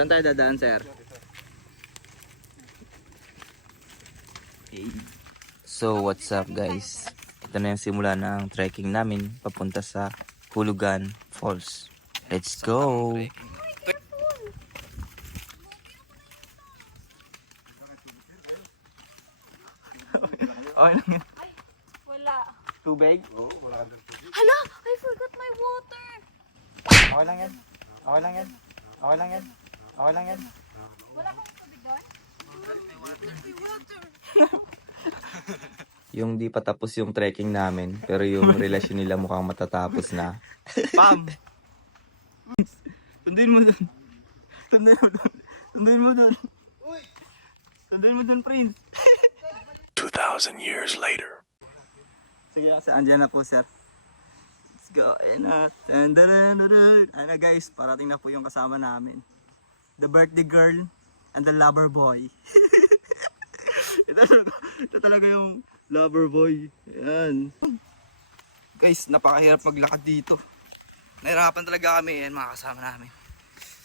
Saan tayo dadaan, sir? So, what's up guys? Ito na yung simula ng trekking namin papunta sa Hulugan Falls. Let's go! Okay lang yan. Wala. Tubig? Hala! I forgot my water! Okay lang yan. Okay lang yan. Okay lang yan. Okay lang yan. Wala kang tubig doon? May water! Yung di pa tapos yung trekking namin, pero yung relasyon nila mukhang matatapos na. Pam! Tunduin mo dun. Tunduin mo dun. Tunduin mo dun. Tunduin mo dun, Prince. 2,000 years later. Sige, andyan na po, sir. Let's go. Ayan na. Ayan na guys, parating na po yung kasama namin. The birthday girl and the lover boy. ito talaga yung lover boy. Ayan. Guys, napakahirap maglakad dito. Nahirapan talaga kami, yan mga kasama namin.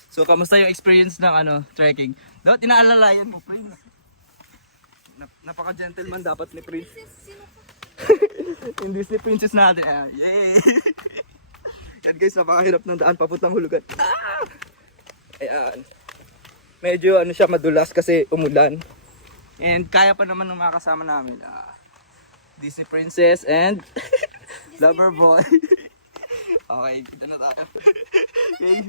So, kamusta yung experience ng trekking? Dapat inaalalayan mo, Prince. Napaka-gentleman dapat ni Prince. Yung Disney princess natin. Ayan. Yay! Yan guys, napakahirap ng daan papuntang Hulugan. Ah! Ayan. Medyo siya madulas kasi umulan. And kaya pa naman ng mga kasama namin. Disney princess and lover boy. Okay, dito na tayo. Okay.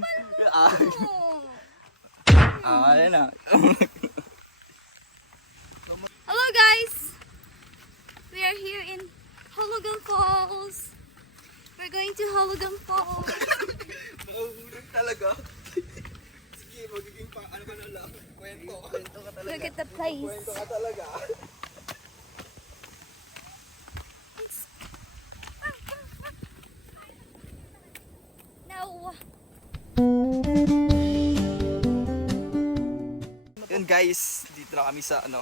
Ayan na. Hello guys! We are here in Hulugan Falls. We're going to Hulugan Falls. Mahulog talaga. Sige, magiging ka na lang. Kwento ka talaga. Look at the place. Kwento ka talaga. No. Yun guys, dito na kami sa yan.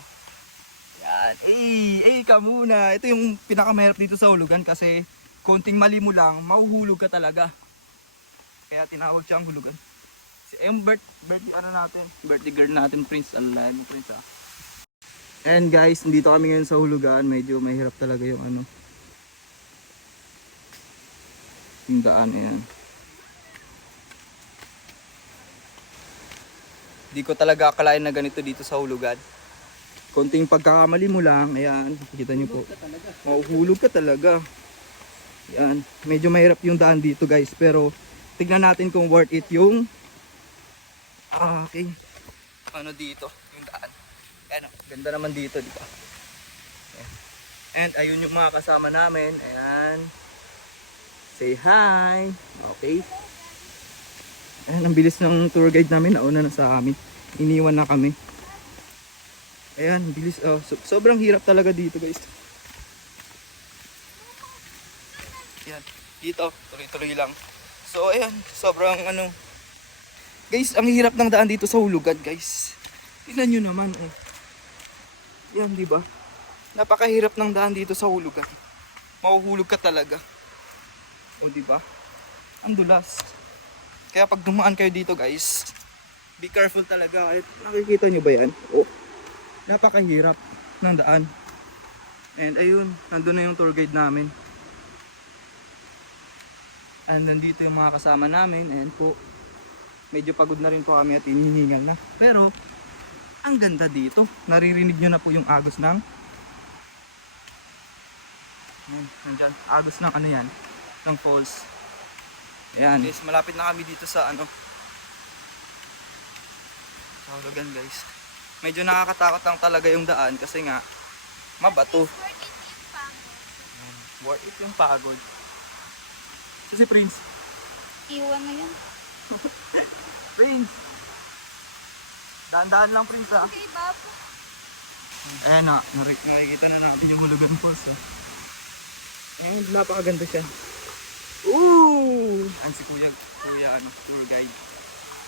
Ka muna. Ito yung pinakamahirap dito sa Hulugan kasi konting mali mo lang, mahuhulog ka talaga. Kaya tinawag siyang Hulugan. Yung birthday girl natin, Prince. Alalayan mo, Prince, And guys, dito kami ngayon sa Hulugan. Medyo mahirap talaga yung yung daan, ayan. Di ko talaga akalain na ganito dito sa Hulugan. Konting pagkakamali mo lang, ayan, kita niyo po. Mahuhulog ka talaga. Ayan, medyo mahirap yung daan dito guys, pero tignan natin kung worth it yung okay. Dito, yung daan. Ayan, ganda naman dito, di ba? Ayan. And ayun yung mga kasama namin, ayan. Say hi. Okay. Ayan, ang bilis ng tour guide namin, nauna na sa amin. Iniwan na kami. Ayan, bilis. Sobrang hirap talaga dito guys. Ayan, dito, tuloy-tuloy lang. So ayan, sobrang guys, ang hirap ng daan dito sa Hulugan guys. Tingnan nyo naman Ayan, di ba? Napakahirap ng daan dito sa Hulugan. Mahuhulog ka talaga. O di ba? Ang dulas. Kaya pag dumaan kayo dito guys, be careful talaga. Nakikita nyo ba yan? Napakahirap ng daan. And ayun, nandun na yung tour guide namin. And nandito yung mga kasama namin. And po, medyo pagod na rin po kami at hinihingal na. Pero, ang ganda dito. Naririnig nyo na po yung agos ng nandyan, agos ng yan, ng falls. Ayan. Guys, malapit na kami dito sa sa Hulugan guys. Medyo nakakatakot lang talaga yung daan kasi nga mabato. Worth it yung pagod. So si Prince. Iwan mo yan. Prince. Daan-daan lang Prince Okay, Bob. Ayan na, nakikita na natin yung Hulugan Falls Ayan, napakaganda siya. Ooh! Ayan si kuya tour guide.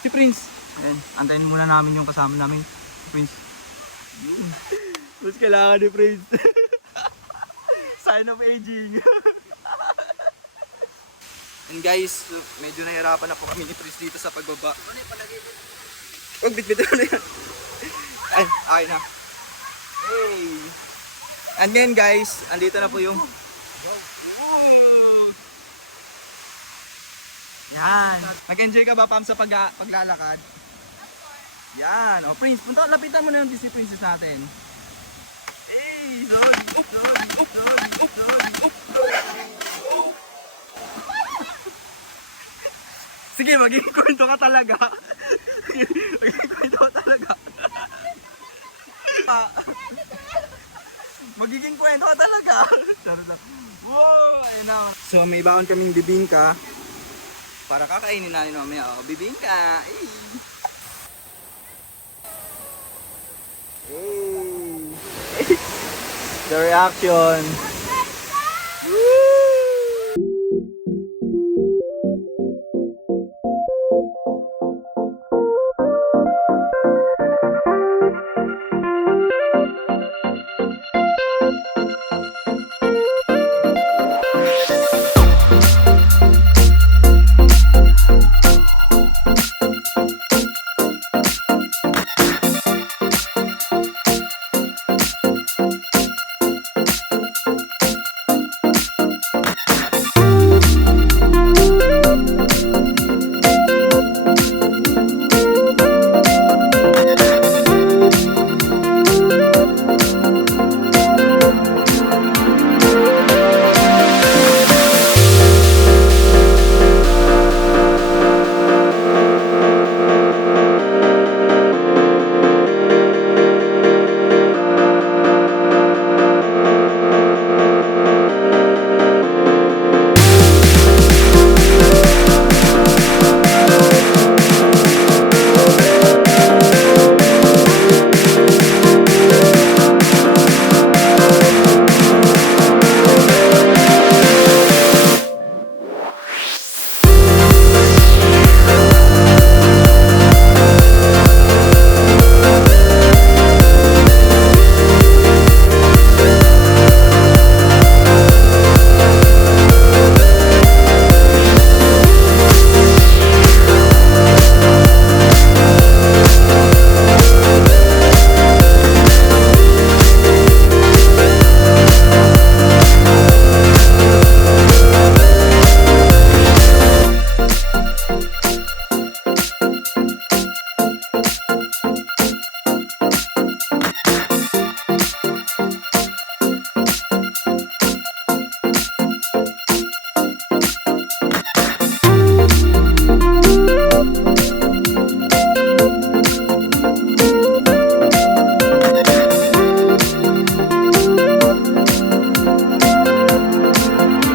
Si Prince. Ayan, antayin muna namin yung kasama namin. Prince. Mas kailangan ni Prince. Sign of aging. And guys, medyo nahirapan na po kami ni Prince dito sa pagbaba. Huwag bitbit mo na yan. Ay, okay na. Hey! And then guys, andito na po yung... Woo! Yan. Nag-enjoy ka ba, Pam, sa paglalakad? Yan. O, Prince, lapitan mo na yung si Princess natin. Hey! Up! Up! Up! Up! Sige, magiging kwento ka talaga. Magiging kwento ka talaga. Magiging kwento ka talaga. Wow! Ayun na. So, may baon kaming bibingka. Para kakainin natin mamaya. Oh, bibingka. Hey! Hey! The reaction.